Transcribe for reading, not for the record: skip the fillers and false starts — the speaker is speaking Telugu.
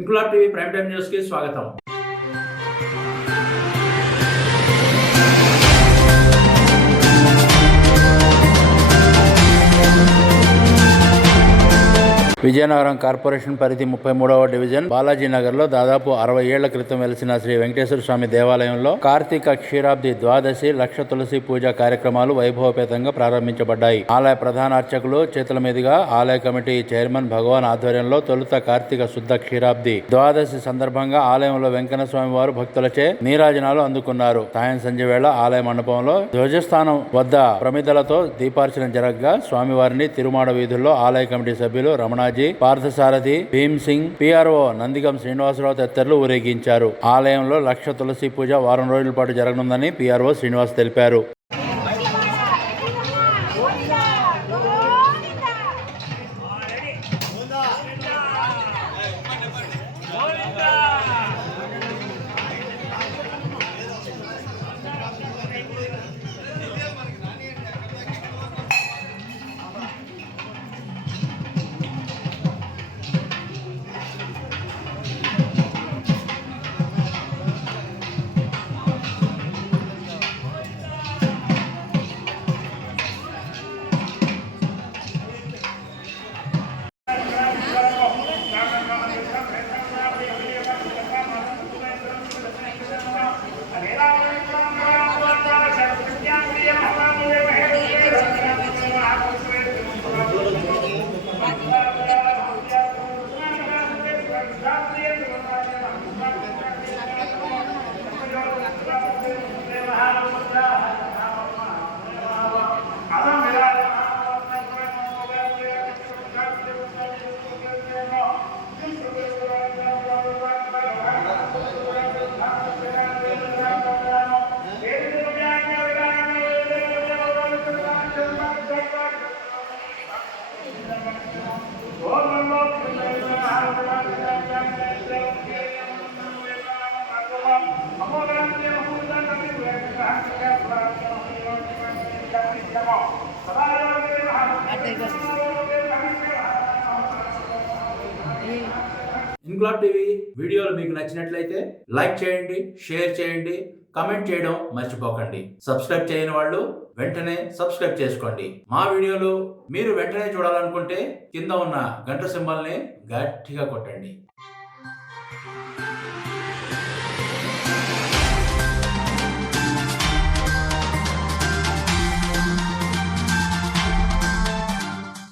Inquilab TV prime time news కి స్వాగతం. విజయనగరం కార్పొరేషన్ పరిధి 33వ డివిజన్ బాలాజీనగర్లో దాదాపు 60 ఏళ్ల క్రితం వెలిసిన శ్రీ వెంకటేశ్వర స్వామి దేవాలయంలో కార్తీక క్షీరాబ్ది ద్వాదశి లక్ష తులసి పూజ కార్యక్రమాలు వైభవపేతంగా ప్రారంభించబడ్డాయి. ఆలయ ప్రధాన అర్చకులు చేతుల మీదుగా ఆలయ కమిటీ చైర్మన్ భగవాన్ ఆధ్వర్యంలో తొలుత కార్తీక శుద్ధ క్షీరాబ్ది ద్వాదశి సందర్భంగా ఆలయంలో వెంకన్న స్వామి వారు భక్తులచే నీరాజనాలు అందుకున్నారు. సాయం సంధ్య వేళ ఆలయ మండపంలో ధ్వజస్థానం వద్ద ప్రమిదలతో దీపార్చన జరగగా స్వామివారిని తిరుమాడ వీధుల్లో ఆలయ కమిటీ సభ్యులు రమణ పార్థసారథి, భీమ్ సింగ్, పిఆర్ఓ నందిగం శ్రీనివాసరావు తదితరులు ఊరేగించారు. ఆలయంలో లక్ష తులసి పూజ వారం రోజుల పాటు జరగనుందని పిఆర్ఓ శ్రీనివాస్ తెలిపారు. ఇంక్లాబ్ టీవీ వీడియోలు మీకు నచ్చినట్లయితే లైక్ చేయండి, షేర్ చేయండి, కామెంట్ చేయడం మర్చిపోకండి. సబ్స్క్రైబ్ చేయని వాళ్ళు వెంటనే సబ్స్క్రైబ్ చేసుకోండి. మా వీడియోలు మీరు వెంటనే చూడాలనుకుంటే కింద ఉన్న గంట సింబల్ని గట్టిగా కొట్టండి.